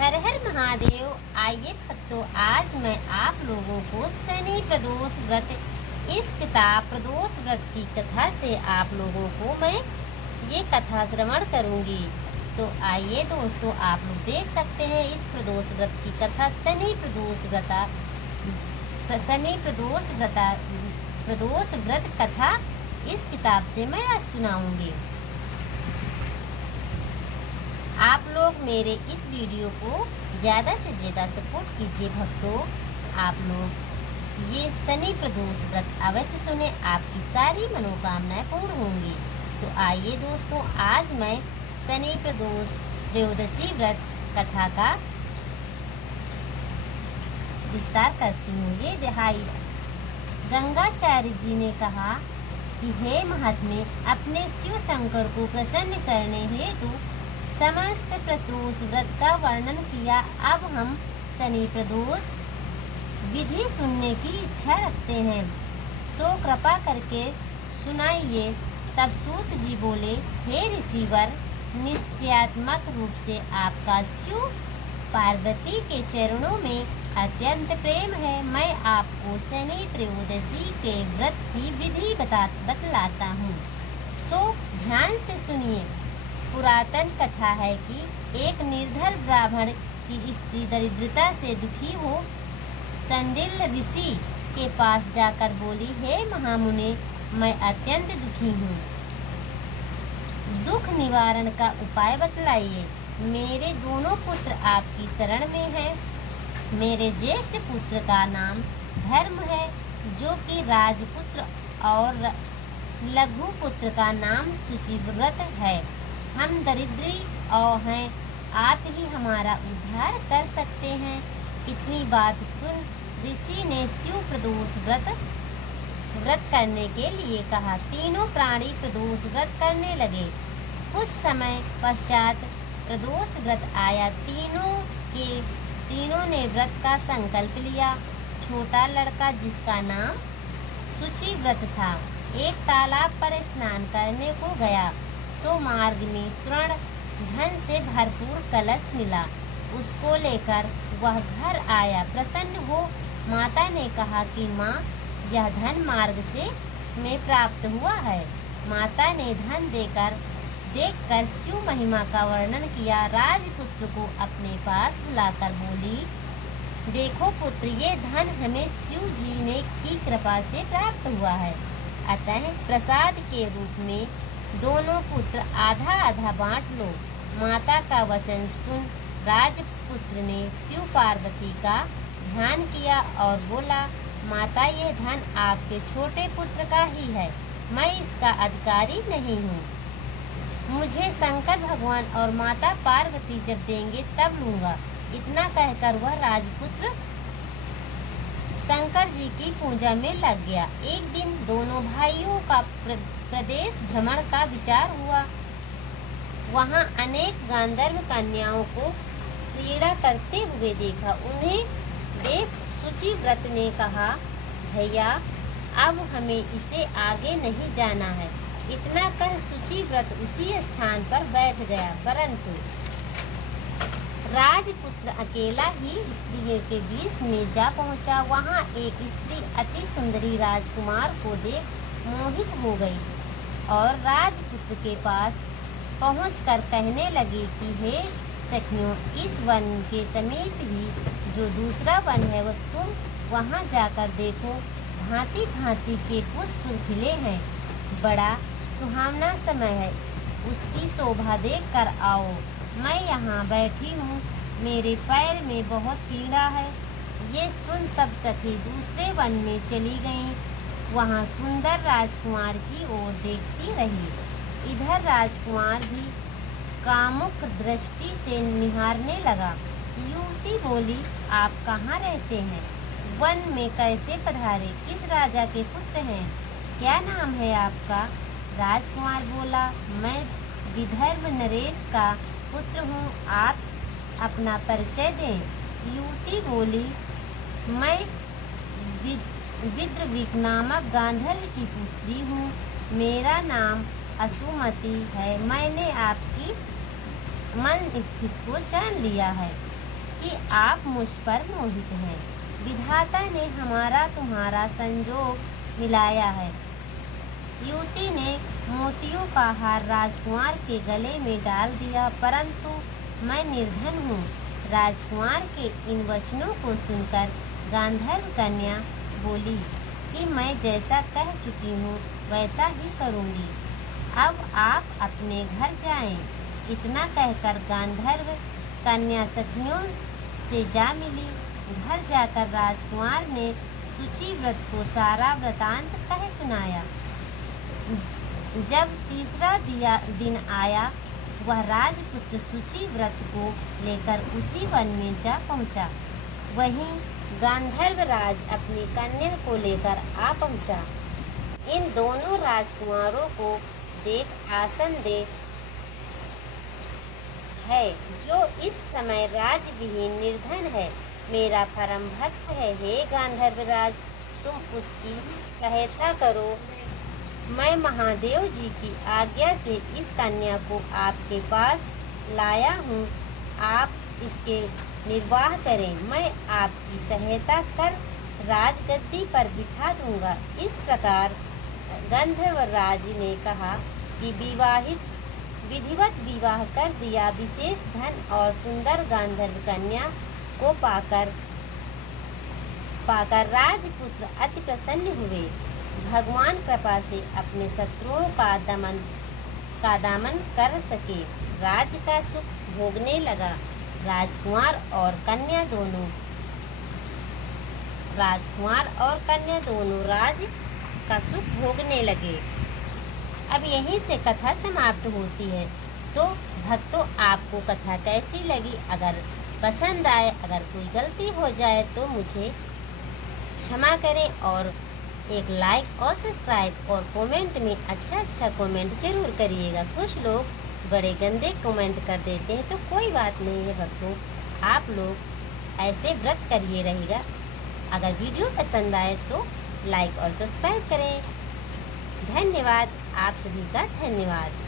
हर हर महादेव। आइए भक्तों, आज मैं आप लोगों को शनि प्रदोष व्रत इस किताब प्रदोष व्रत की कथा से आप लोगों को मैं ये कथा श्रवण करूंगी। तो आइए दोस्तों, आप लोग देख सकते हैं इस प्रदोष व्रत की कथा प्रदोष व्रत कथा इस किताब से मैं आज सुनाऊंगी। आप लोग मेरे इस वीडियो को ज़्यादा से ज़्यादा सपोर्ट कीजिए भक्तों। आप लोग ये शनि प्रदोष व्रत अवश्य सुने, आपकी सारी मनोकामनाएं पूर्ण होंगी। तो आइए दोस्तों, आज मैं शनि प्रदोष त्रयोदशी व्रत कथा का विस्तार करती हूँ। ये दिहाई गंगाचार्य जी ने कहा कि हे महात्मे, अपने शिव शंकर को प्रसन्न करने हेतु समस्त प्रदोष व्रत का वर्णन किया। अब हम शनि प्रदोष विधि सुनने की इच्छा रखते हैं, सो कृपा करके सुनाइए। तब सूत जी बोले, हे ऋषिवर, निश्चयात्मक रूप से आपका शिव पार्वती के चरणों में अत्यंत प्रेम है। मैं आपको शनि त्रयोदशी के व्रत की विधि बतलाता हूँ, सो ध्यान से सुनिए। पुरातन कथा है कि एक निर्धन ब्राह्मण की स्त्री दरिद्रता से दुखी हो संडिल ऋषि के पास जाकर बोली, हे महामुने, मैं अत्यंत दुखी हूँ, दुख निवारण का उपाय बतलाइए। मेरे दोनों पुत्र आपकी शरण में हैं। मेरे ज्येष्ठ पुत्र का नाम धर्म है, जो कि राजपुत्र, और लघु पुत्र का नाम शुचिव्रत है। हम दरिद्री और हैं, आप ही हमारा उद्धार कर सकते हैं। इतनी बात सुन ऋषि ने शिव प्रदोष व्रत करने के लिए कहा। तीनों प्राणी प्रदोष व्रत करने लगे। कुछ समय पश्चात प्रदोष व्रत आया। तीनों ने व्रत का संकल्प लिया। छोटा लड़का, जिसका नाम शुचिव्रत था, एक तालाब पर स्नान करने को गया। सो मार्ग में स्वर्ण धन से भरपूर कलश मिला। उसको लेकर वह घर आया। प्रसन्न हो माता ने कहा कि माँ, यह धन मार्ग से में प्राप्त हुआ है। माता ने धन देखकर शिव महिमा का वर्णन किया। राजपुत्र को अपने पास बुलाकर बोली, देखो पुत्र, ये धन हमें शिव जी ने की कृपा से प्राप्त हुआ है, अतः प्रसाद के रूप में दोनों पुत्र आधा आधा बांट लो। माता का वचन सुन राजपुत्र ने शिव पार्वती का ध्यान किया और बोला, माता, ये धन आपके छोटे पुत्र का ही है, मैं इसका अधिकारी नहीं हूँ। मुझे शंकर भगवान और माता पार्वती जब देंगे तब लूँगा। इतना कहकर वह राजपुत्र शंकर जी की पूजा में लग गया। एक दिन दोनों भाइयों का प्रदेश भ्रमण का विचार हुआ। वहां अनेक गांधर्व कन्याओं को क्रीड़ा करते हुए देखा। उन्हें देख शुचिव्रत ने कहा, भैया, अब हमें इसे आगे नहीं जाना है। इतना कह शुचिव्रत उसी स्थान पर बैठ गया, परंतु राजपुत्र अकेला ही स्त्रियों के बीच में जा पहुंचा। वहां एक स्त्री अति सुंदरी राजकुमार को देख मोहित हो गई और राजपुत्र के पास पहुंचकर कहने लगी कि हे सखियों, इस वन के समीप ही जो दूसरा वन है, वह तुम वहां जाकर देखो। भांति भांति के पुष्प खिले हैं, बड़ा सुहावना समय है, उसकी शोभा देख कर आओ। मैं यहाँ बैठी हूँ, मेरे पैर में बहुत पीड़ा है। ये सुन सब सखी दूसरे वन में चली गईं। वहाँ सुंदर राजकुमार की ओर देखती रही। इधर राजकुमार भी कामुक दृष्टि से निहारने लगा। युवती बोली, आप कहाँ रहते हैं? वन में कैसे पधारे? किस राजा के पुत्र हैं? क्या नाम है आपका? राजकुमार बोला, मैं विदर्भ नरेश का पुत्र हूँ, आप अपना परिचय दें। युवती बोली, मैं विद्रविक नामक गांधर्व की पुत्री हूँ, मेरा नाम असुमति है। मैंने आपकी मन स्थिति को जान लिया है। कि आप मुझ पर मोहित हैं। विधाता ने हमारा तुम्हारा संजोग मिलाया है। युवती ने मोतियों का हार राजकुमार के गले में डाल दिया, परंतु मैं निर्धन हूँ। राजकुमार के इन वचनों को सुनकर गांधर्व कन्या बोली कि मैं जैसा कह चुकी हूँ वैसा ही करूँगी। अब आप अपने घर जाएं। इतना कहकर गांधर्व कन्या सखियों से जा मिली। घर जाकर राजकुमार ने सूची व्रत को सारा वृतांत कह सुनाया। जब तीसरा दिन आया, वह राजपुत्र सूची व्रत को लेकर उसी वन में जा पहुंचा। वहीं गांधर्व राज अपनी कन्या को लेकर आ पहुंचा। इन दोनों राजकुमारों को देख आसनदेव है, जो इस समय राजविहीन निर्धन है, मेरा परम भक्त है। हे गांधर्व राज, तुम उसकी सहायता करो। मैं महादेव जी की आज्ञा से इस कन्या को आपके पास लाया हूँ। आप इसके निर्वाह करें। मैं आपकी सहायता कर राजगद्दी पर बिठा दूंगा। इस प्रकार गंधर्व राज ने कहा कि विधिवत विवाह कर दिया। विशेष धन और सुंदर गांधर्व कन्या को पाकर राजपुत्र अति प्रसन्न हुए। भगवान कृपा से अपने शत्रुओं का दामन कर सके। राज्य का सुख भोगने लगा। राजकुमार और कन्या दोनों राज का सुख भोगने लगे। अब यहीं से कथा समाप्त होती है। तो भक्तों, आपको कथा कैसी लगी? अगर पसंद आए, अगर कोई गलती हो जाए तो मुझे क्षमा करें और एक लाइक और सब्सक्राइब और कमेंट में अच्छा कमेंट जरूर करिएगा। कुछ लोग बड़े गंदे कमेंट कर देते हैं, तो कोई बात नहीं है भक्तों, आप लोग ऐसे व्रत करिए रहेगा। अगर वीडियो पसंद आए तो लाइक और सब्सक्राइब करें। धन्यवाद, आप सभी का धन्यवाद।